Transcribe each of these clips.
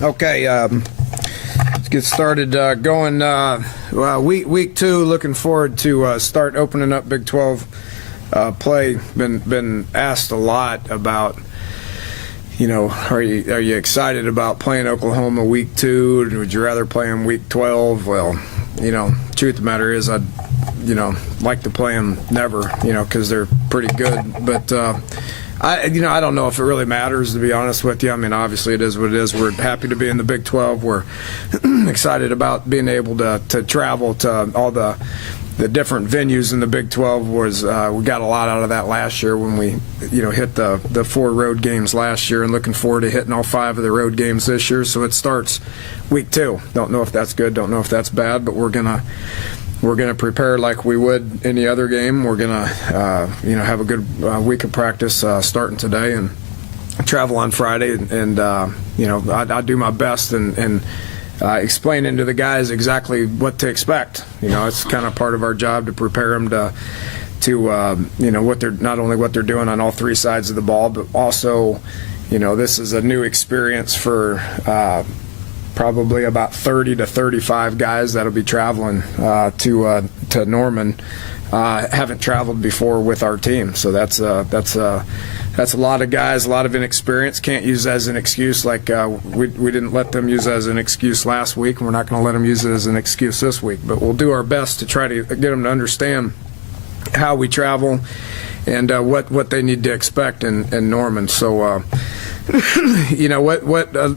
Okay, let's get started going. Week 2, looking forward to start opening up Big 12 play. Been asked a lot about, are you excited about playing Oklahoma Week 2? Would you rather play them Week 12? Well, truth of the matter is I'd, like to play them never, because they're pretty good. But I don't know if it really matters, to be honest with you. I mean, obviously it is what it is. We're happy to be in the Big 12. We're excited about being able to travel to all the different venues in the Big 12. We got a lot out of that last year when we, hit the 4 road games last year, and looking forward to hitting all 5 of the road games this year. So it starts Week 2. Don't know if that's good, don't know if that's bad, but we're gonna prepare like we would any other game. We're gonna have a good week of practice starting today and travel on Friday, and I do my best and explaining to the guys exactly what to expect. It's kind of part of our job to prepare them to what they're, not only what they're doing on all 3 sides of the ball, but also, this is a new experience for probably about 30 to 35 guys that'll be traveling to Norman. Haven't traveled before with our team, so that's a lot of guys, a lot of inexperience. Can't use as an excuse, like we didn't let them use as an excuse last week, and we're not going to let them use it as an excuse this week. But we'll do our best to try to get them to understand how we travel and what they need to expect in Norman. So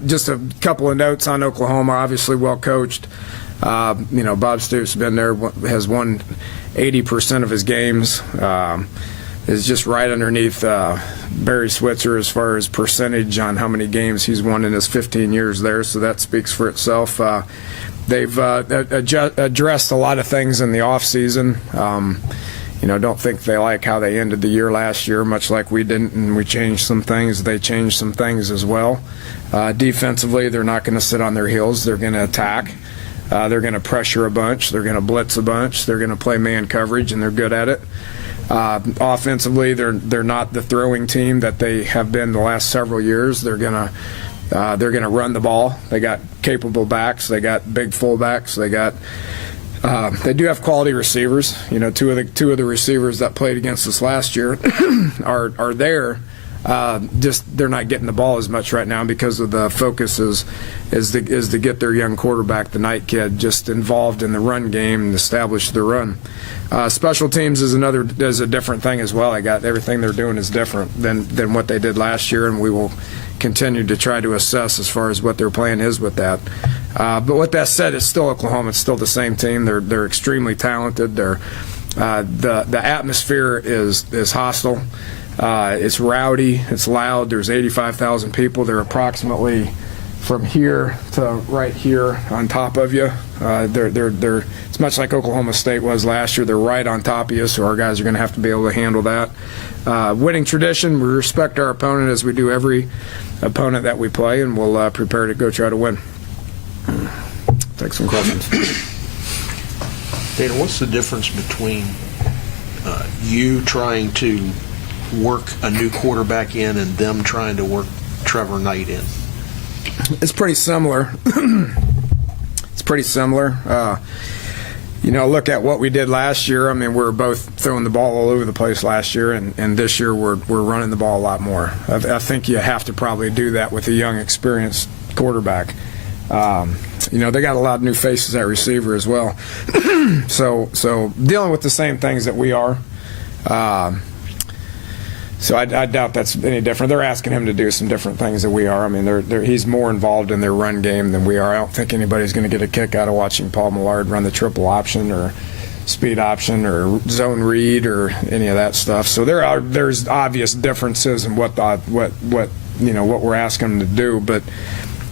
just a couple of notes on Oklahoma. Obviously well coached. Bob Stoops been there, has won 80% of his games. Is just right underneath Barry Switzer as far as percentage on how many games he's won in his 15 years there, so that speaks for itself. They've addressed a lot of things in the offseason. Don't think they like how they ended the year last year, much like we didn't, and we changed some things. They changed some things as well. Defensively, they're not going to sit on their heels. They're going to attack. They're going to pressure a bunch. They're going to blitz a bunch. They're going to play man coverage, and they're good at it. Offensively, they're not the throwing team that they have been the last several years. They're gonna run the ball. They got capable backs. They got big fullbacks. They do have quality receivers. Two of the receivers that played against us last year are there. Just they're not getting the ball as much right now because of the focus is to get their young quarterback, the Knight kid, just involved in the run game and establish the run. Special teams is a different thing as well. Everything they're doing is different than what they did last year, and we will continue to try to assess as far as what their plan is with that. But with that said, it's still Oklahoma. It's still the same team. They're extremely talented. The atmosphere is hostile. It's rowdy. It's loud. There's 85,000 people. They're approximately from here to right here on top of you. It's much like Oklahoma State was last year. They're right on top of you, so our guys are going to have to be able to handle that. Winning tradition, we respect our opponent as we do every opponent that we play, and we'll prepare to go try to win. Take some questions. Dana, what's the difference between you trying to work a new quarterback in and them trying to work Trevor Knight in? It's pretty similar. Look at what we did last year. I mean, we were both throwing the ball all over the place last year, and this year we're running the ball a lot more. I think you have to probably do that with a young, experienced quarterback. They got a lot of new faces at receiver as well. so dealing with the same things that we are. So I doubt that's any different. They're asking him to do some different things than we are. I mean, he's more involved in their run game than we are. I don't think anybody's going to get a kick out of watching Paul Millard run the triple option or speed option or zone read or any of that stuff. So there's obvious differences in what we're asking them to do, but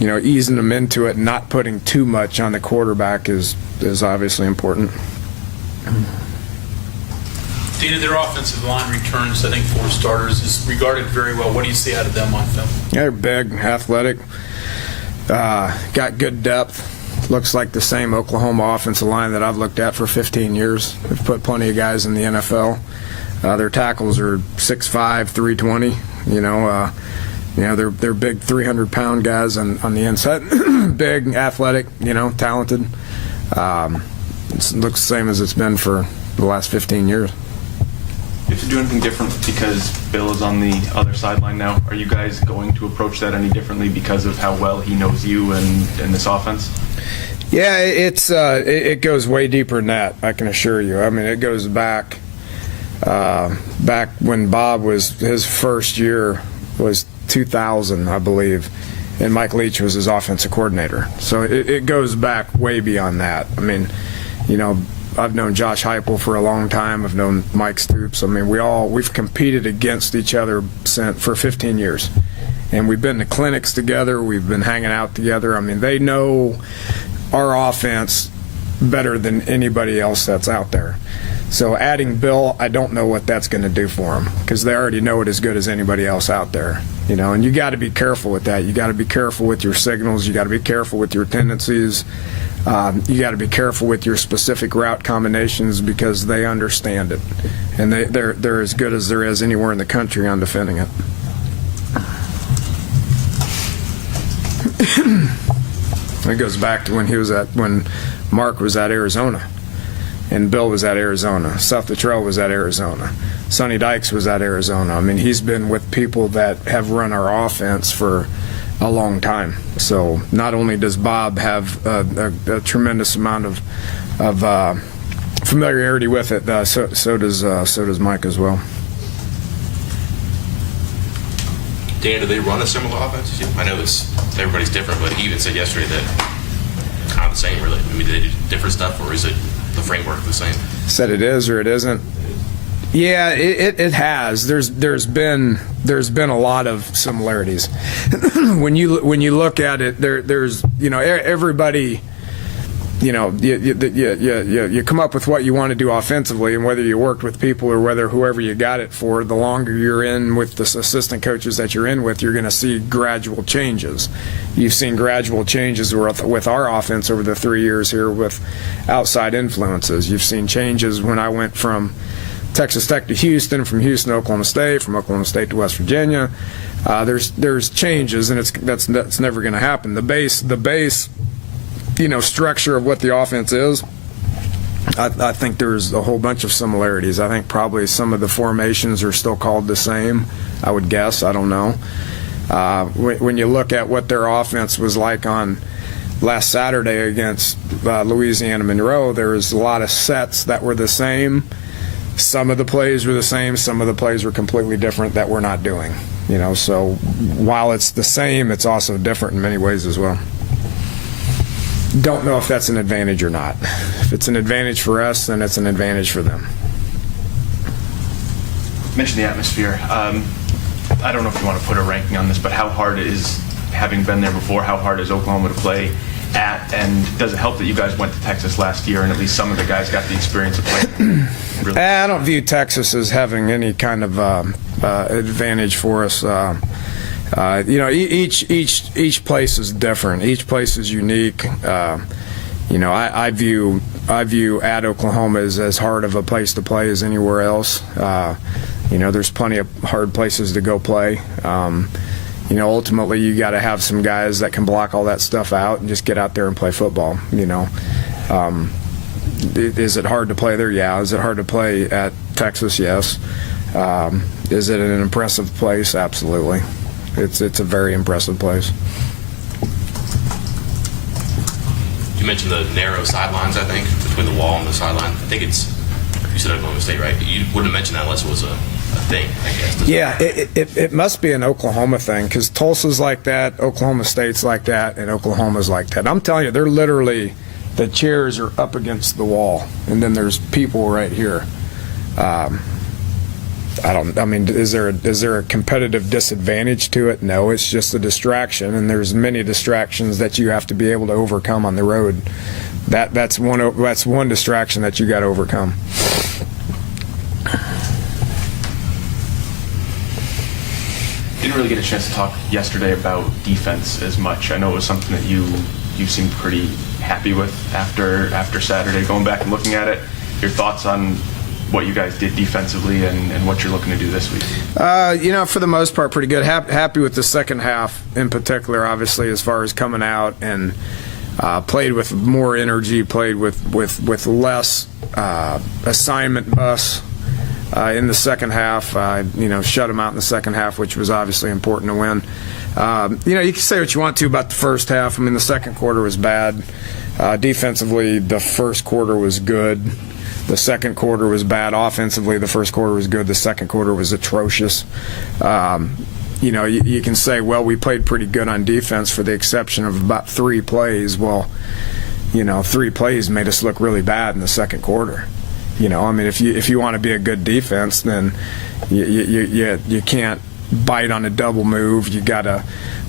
easing them into it and not putting too much on the quarterback is obviously important. Dana, their offensive line returns, I think 4 starters, is regarded very well. What do you see out of them on film? They're big, athletic, got good depth. Looks like the same Oklahoma offensive line that I've looked at for 15 years. They've put plenty of guys in the NFL. Their tackles are 6'5", 320. They're big 300-pound guys on the inside, big, athletic, talented. It looks the same as it's been for the last 15 years. You have to do anything different because Bill is on the other sideline now? Are you guys going to approach that any differently because of how well he knows you and this offense? Yeah, it goes way deeper than that, I can assure you. I mean, it goes back when Bob his first year was 2000, I believe, and Mike Leach was his offensive coordinator. So it goes back way beyond that. I mean, I've known Josh Heupel for a long time. I've known Mike Stoops. I mean, we've competed against each other for 15 years, and we've been to clinics together. We've been hanging out together. I mean, they know our offense better than anybody else that's out there. So adding Bill, I don't know what that's going to do for them because they already know it as good as anybody else out there. And you got to be careful with that. You got to be careful with your signals. You got to be careful with your tendencies. You got to be careful with your specific route combinations because they understand it, and they're as good as there is anywhere in the country on defending it. It goes back to when Mark was at Arizona, and Bill was at Arizona. Seth Luttrell was at Arizona. Sonny Dykes was at Arizona. I mean, he's been with people that have run our offense for a long time. So not only does Bob have a tremendous amount of familiarity with it, so does Mike as well. Dan, do they run a similar offense as you? I know everybody's different, but he even said yesterday that kind of the same, really. I mean, do they do different stuff, or is it the framework the same? Said it is or it isn't. Yeah, it has. There's been a lot of similarities. when you look at it, there's everybody. You come up with what you want to do offensively, and whether you worked with people or whoever you got it for, the longer you're in with the assistant coaches that you're in with, you're going to see gradual changes. You've seen gradual changes with our offense over the 3 years here with outside influences. You've seen changes when I went from Texas Tech to Houston, from Houston to Oklahoma State, from Oklahoma State to West Virginia. There's changes, and that's never going to happen. The base structure of what the offense is, I think there's a whole bunch of similarities. I think probably some of the formations are still called the same, I would guess. I don't know. When you look at what their offense was like on last Saturday against Louisiana Monroe, there was a lot of sets that were the same. Some of the plays were the same. Some of the plays were completely different that we're not doing. So while it's the same, it's also different in many ways as well. Don't know if that's an advantage or not. If it's an advantage for us, then it's an advantage for them. You mentioned the atmosphere. I don't know if you want to put a ranking on this, but how hard is, having been there before, how hard is Oklahoma to play at? And does it help that you guys went to Texas last year and at least some of the guys got the experience of playing? Really? I don't view Texas as having any kind of advantage for us. Each place is different. Each place is unique. I view at Oklahoma as hard of a place to play as anywhere else. There's plenty of hard places to go play. Ultimately you got to have some guys that can block all that stuff out and just get out there and play football. Is it hard to play there? Yeah. Is it hard to play at Texas? Yes. Is it an impressive place? Absolutely. It's a very impressive place. You mentioned the narrow sidelines, I think, between the wall and the sideline. I think you said Oklahoma State, right? You wouldn't have mentioned that unless it was a thing, I guess. Yeah, it must be an Oklahoma thing because Tulsa's like that, Oklahoma State's like that, and Oklahoma's like that. I'm telling you, they're literally, the chairs are up against the wall, and then there's people right here. Is there a competitive disadvantage to it? No, it's just a distraction, and there's many distractions that you have to be able to overcome on the road. That's one distraction that you got to overcome. Didn't really get a chance to talk yesterday about defense as much. I know it was something that you seemed pretty happy with after Saturday. Going back and looking at it, your thoughts on what you guys did defensively and what you're looking to do this week? For the most part, pretty good. Happy with the second half in particular, obviously, as far as coming out and played with more energy, played with less assignment bus in the second half. Shut them out in the second half, which was obviously important to win. You can say what you want to about the first half. I mean, the second quarter was bad. Defensively, the first quarter was good. The second quarter was bad. Offensively, the first quarter was good. The second quarter was atrocious. You can say, well, we played pretty good on defense for the exception of about 3 plays. Well, 3 plays made us look really bad in the second quarter. If you want to be a good defense, then you can't bite on a double move. You got to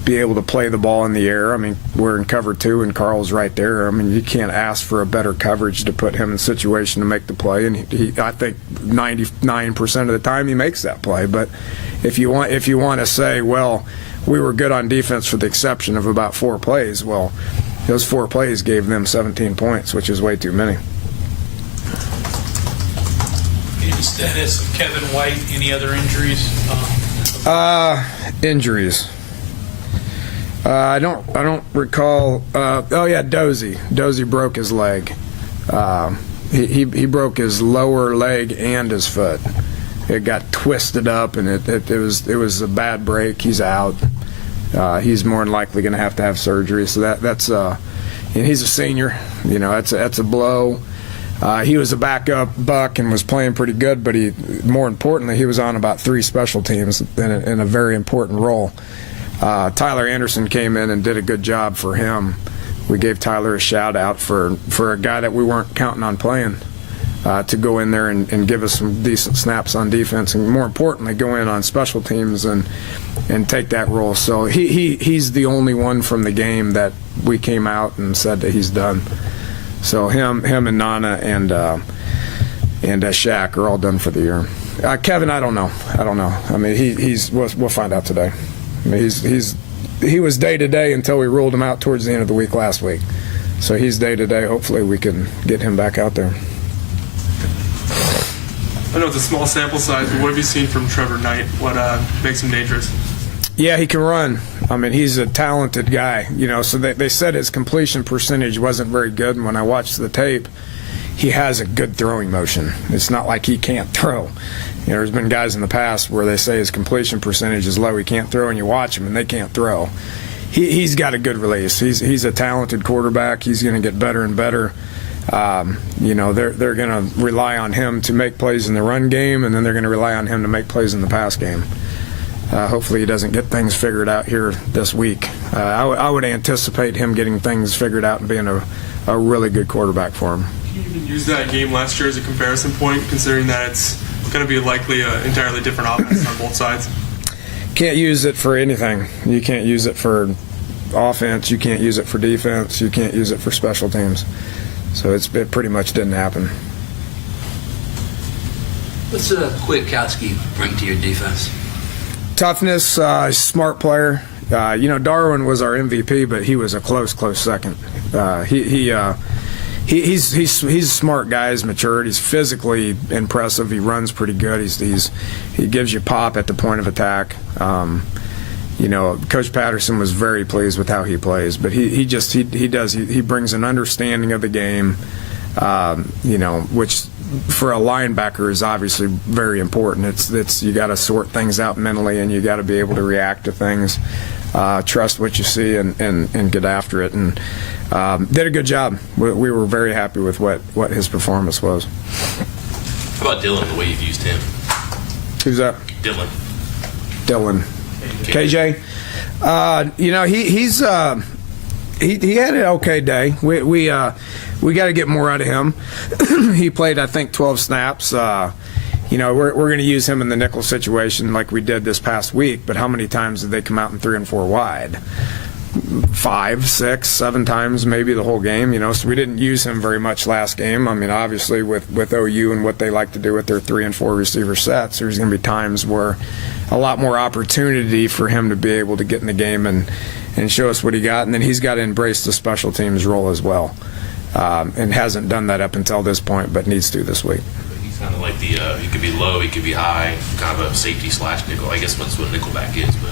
be able to play the ball in the air. I mean, we're in cover 2 and Carl's right there. I mean, you can't ask for a better coverage to put him in a situation to make the play. And I think 99% of the time he makes that play. But if you want to say, well, we were good on defense for the exception of about 4 plays, well, those 4 plays gave them 17 points, which is way too many. Any status of Kevin White? Any other injuries? Injuries. I don't recall. Dozy. Dozy broke his leg. He broke his lower leg and his foot. It got twisted up, and it was a bad break. He's out. He's more than likely going to have surgery. So that's and he's a senior. That's a blow. He was a backup buck and was playing pretty good, but more importantly, he was on about 3 special teams in a very important role. Tyler Anderson came in and did a good job for him. We gave Tyler a shout out for a guy that we weren't counting on playing to go in there and give us some decent snaps on defense, and more importantly, go in on special teams and take that role. So he's the only one from the game that we came out and said that he's done. So him and Nana and Shaq are all done for the year. Kevin, I don't know. I mean, we'll find out today. I mean, he was day to day until we ruled him out towards the end of the week last week. So he's day to day. Hopefully we can get him back out there. I know it's a small sample size, but what have you seen from Trevor Knight? What makes him dangerous? Yeah, he can run. I mean, he's a talented guy. So they said his completion percentage wasn't very good. And when I watched the tape, he has a good throwing motion. It's not like he can't throw. There's been guys in the past where they say his completion percentage is low, he can't throw, and you watch him and they can't throw. He's got a good release. He's a talented quarterback. He's going to get better and better. They're going to rely on him to make plays in the run game, and then they're going to rely on him to make plays in the pass game. Hopefully he doesn't get things figured out here this week. I would anticipate him getting things figured out and being a really good quarterback for him. Can you even use that game last year as a comparison point, considering that it's going to be likely an entirely different offense on both sides? Can't use it for anything. You can't use it for offense. You can't use it for defense. You can't use it for special teams. So it pretty much didn't happen. What's Kwiatkowski bring to your defense? Toughness, smart player. Darwin was our MVP, but he was a close second. He's a smart guy. He's matured. He's physically impressive. He runs pretty good. He gives you pop at the point of attack. Coach Patterson was very pleased with how he plays, but he brings an understanding of the game, which for a linebacker is obviously very important. It's you got to sort things out mentally, and you got to be able to react to things, trust what you see, and get after it. And did a good job. We were very happy with what his performance was. How about Dylan, the way you've used him? Who's that? Dylan. KJ. He had an okay day. We got to get more out of him. He played, I think, 12 snaps. We're going to use him in the nickel situation like we did this past week, but how many times did they come out in 3 and 4 wide? 5, 6, 7 times maybe the whole game, so we didn't use him very much last game. I mean, obviously with OU and what they like to do with their 3 and 4 receiver sets, there's going to be times where a lot more opportunity for him to be able to get in the game and show us what he got, and then he's got to embrace the special teams role as well, and hasn't done that up until this point, but needs to this week. He's Kind of like he could be low, he could be high, kind of a safety slash nickel. I guess that's what nickelback is, but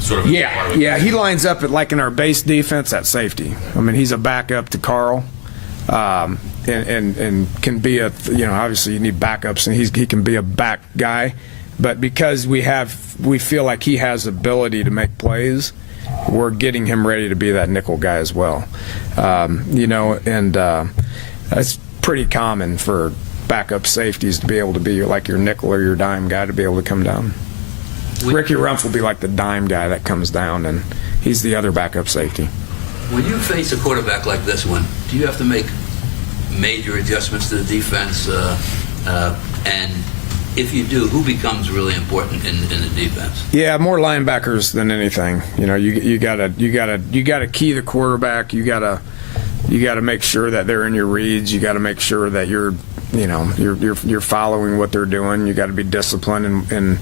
sort of. Yeah. He lines up at like in our base defense at safety. I mean, he's a backup to Carl, and can be obviously you need backups, and he can be a back guy, but because we feel like he has ability to make plays, we're getting him ready to be that nickel guy as well. That's pretty common for backup safeties to be able to be like your nickel or your dime guy to be able to come down. Ricky Rumpf will be like the dime guy that comes down, and he's the other backup safety. When you face a quarterback like this one, do you have to make major adjustments to the defense? And if you do, who becomes really important in the defense? Yeah, more linebackers than anything. You gotta key the quarterback. You gotta make sure that they're in your reads. You gotta make sure that you're following what they're doing. You got to be disciplined in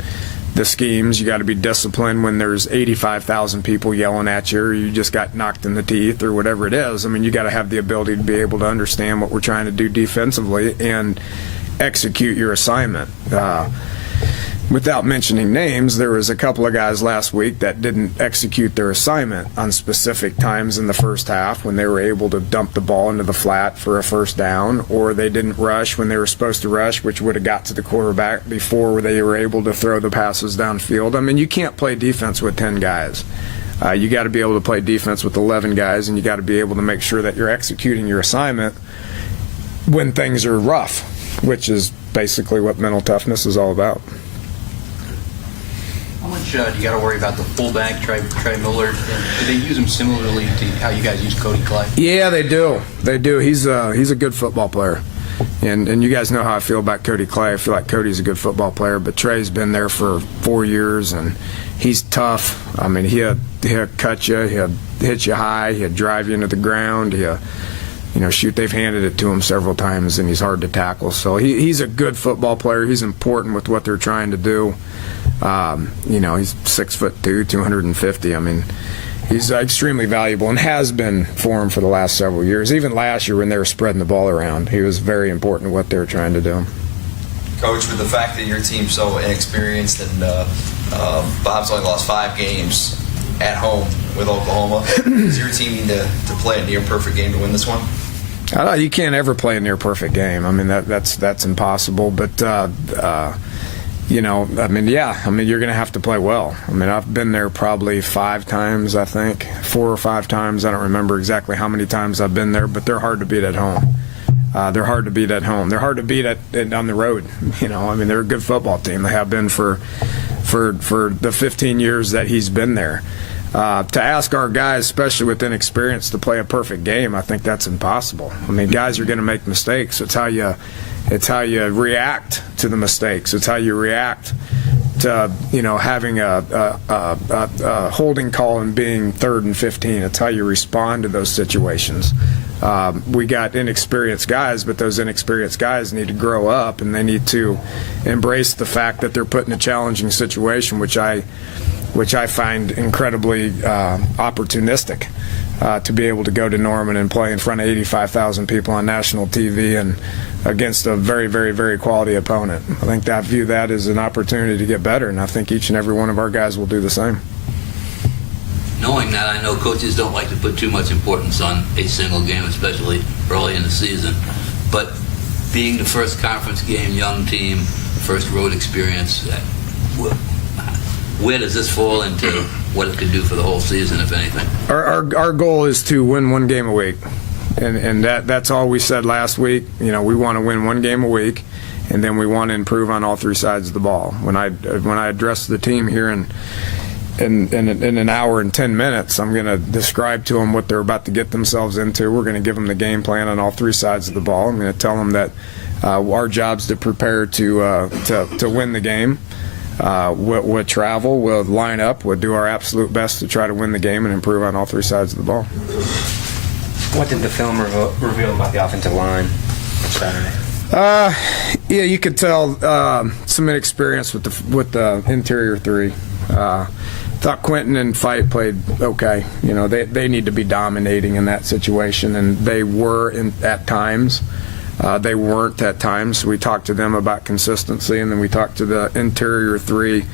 the schemes. You got to be disciplined when there's 85,000 people yelling at you, or you just got knocked in the teeth, or whatever it is. I mean, you got to have the ability to be able to understand what we're trying to do defensively and execute your assignment. Without mentioning names, there was a couple of guys last week that didn't execute their assignment on specific times in the first half when they were able to dump the ball into the flat for a first down, or they didn't rush when they were supposed to rush, which would have got to the quarterback before they were able to throw the passes downfield. I mean, you can't play defense with 10 guys. You got to be able to play defense with 11 guys, and you got to be able to make sure that you're executing your assignment when things are rough, which is basically what mental toughness is all about. How much do you got to worry about the fullback, Trey Miller? Do they use him similarly to how you guys use Cody Clay? Yeah, they do. They do. He's a good football player. And you guys know how I feel about Cody Clay. I feel like Cody's a good football player, but Trey's been there for 4 years, and he's tough. I mean, he'll cut you, he'll hit you high, he'll drive you into the ground, shoot. They've handed it to him several times, and he's hard to tackle. So he's a good football player. He's important with what they're trying to do. He's 6'2", 250. I mean, he's extremely valuable and has been for him for the last several years. Even last year when they were spreading the ball around, he was very important to what they were trying to do. Coach, with the fact that your team's so inexperienced and Bob's only lost 5 games at home with Oklahoma, does your team need to play a near-perfect game to win this one? You can't ever play a near-perfect game. I mean, that's impossible. But you're going to have to play well. I mean, I've been there probably 5 times, I think, 4 or 5 times. I don't remember exactly how many times I've been there, but they're hard to beat at home. They're hard to beat at home. They're hard to beat on the road. I mean, they're a good football team. They have been for the 15 years that he's been there. To ask our guys, especially with inexperience, to play a perfect game, I think that's impossible. I mean, guys are going to make mistakes. It's how you react to the mistakes. It's how you react to having a holding call and being 3rd and 15. It's how you respond to those situations. We got inexperienced guys, but those inexperienced guys need to grow up, and they need to embrace the fact that they're put in a challenging situation, which I find incredibly opportunistic, to be able to go to Norman and play in front of 85,000 people on national TV and against a very, very, very quality opponent. I think I view that as an opportunity to get better, and I think each and every one of our guys will do the same. Knowing that, I know coaches don't like to put too much importance on a single game, especially early in the season. But being the first conference game, young team, first road experience, where does this fall into what it could do for the whole season, if anything? Our goal is to win 1 game a week, and that's all we said last week. We want to win 1 game a week, and then we want to improve on all 3 sides of the ball. When I address the team here in an hour and 10 minutes, I'm going to describe to them what they're about to get themselves into. We're going to give them the game plan on all 3 sides of the ball. I'm going to tell them that our job's to prepare to win the game. We'll travel, we'll line up, we'll do our absolute best to try to win the game and improve on all 3 sides of the ball. What did the film reveal about the offensive line on Saturday? Yeah, you could tell some inexperience with the interior 3. Thought Quentin and Fight played okay. They need to be dominating in that situation, and they were at times. They weren't at times. We talked to them about consistency, and then we talked to the interior three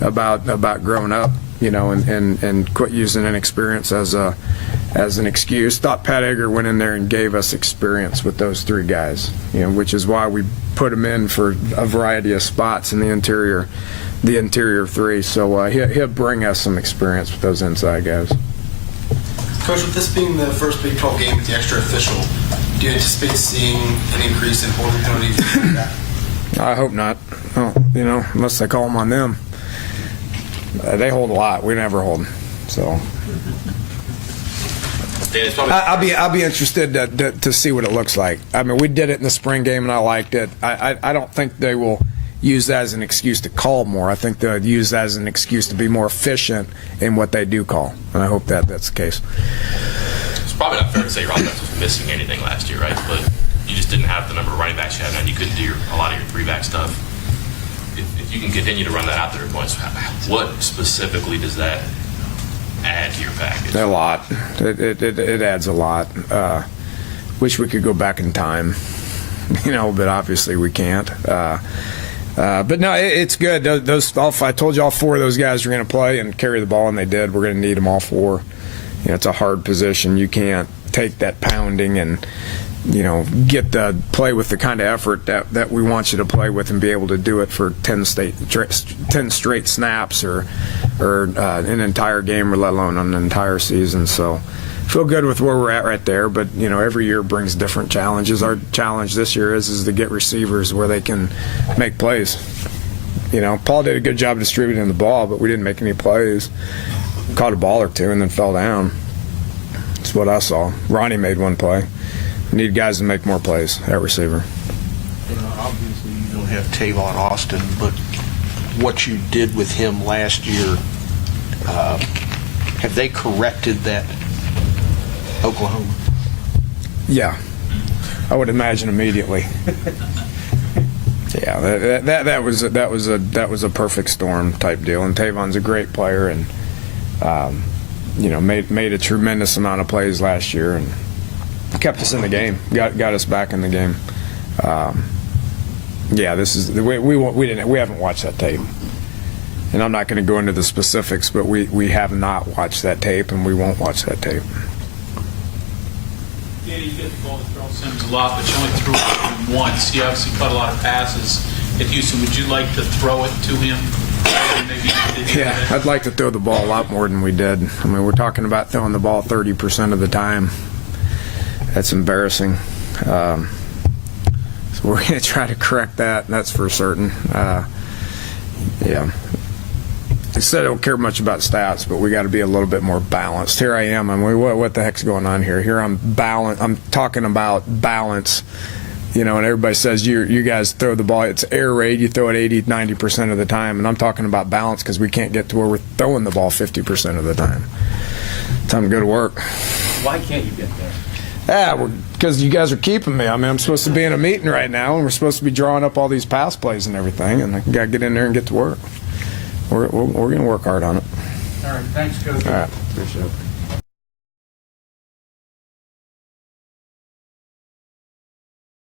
about growing up, and quit using inexperience as an excuse. Thought Pat Egger went in there and gave us experience with those three guys, which is why we put him in for a variety of spots in the interior three. So he'll bring us some experience with those inside guys. Coach, with this being the first Big 12 game with the extra official, do you anticipate seeing an increase in holding penalties? I hope not. Well, unless they call them on them. They hold a lot. We never hold them. So I'll be interested to see what it looks like. I mean, we did it in the spring game, and I liked it. I don't think they will use that as an excuse to call more. I think they'll use that as an excuse to be more efficient in what they do call, and I hope that's the case. It's probably not fair to say your offense was missing anything last year, right? But you just didn't have the number of running backs you had, and you couldn't do a lot of your three-back stuff. If you can continue to run that out there, points, what specifically does that add to your package? A lot. It adds a lot. Wish we could go back in time, but obviously we can't. But no, it's good. I told you all four of those guys were going to play and carry the ball, and they did. We're going to need them all four. It's a hard position. You can't take that pounding and get the play with the kind of effort that we want you to play with and be able to do it for 10 straight snaps or an entire game, or let alone an entire season. So feel good with where we're at right there, but every year brings different challenges. Our challenge this year is to get receivers where they can make plays. Paul did a good job distributing the ball, but we didn't make any plays. Caught a ball or two and then fell down. That's what I saw. Ronnie made one play. We need guys to make more plays at receiver. Obviously you don't have Tavon Austin, but what you did with him last year, have they corrected that Oklahoma? Yeah, I would imagine immediately. Yeah, that was a perfect storm type deal. And Tavon's a great player, and made a tremendous amount of plays last year, and kept us in the game. Got us back in the game. This is we haven't watched that tape. And I'm not going to go into the specifics, but we have not watched that tape, and we won't watch that tape. Danny, you get the ball to throw Sims a lot, but you only threw it once. You obviously caught a lot of passes at Houston. Would you like to throw it to him? Yeah, I'd like to throw the ball a lot more than we did. I mean, we're talking about throwing the ball 30% of the time. That's embarrassing. So we're going to try to correct that. That's for certain. I said I don't care much about stats, but we got to be a little bit more balanced. Here I am. I mean, what the heck's going on here? Here I'm balanced. I'm talking about balance. And everybody says you guys throw the ball. It's air raid. You throw it 80, 90% of the time. And I'm talking about balance because we can't get to where we're throwing the ball 50% of the time. Time to go to work. Why can't you get there? Because you guys are keeping me. I mean, I'm supposed to be in a meeting right now, and we're supposed to be drawing up all these pass plays and everything, and I got to get in there and get to work. We're going to work hard on it. All right, thanks, Coach. All right, appreciate it.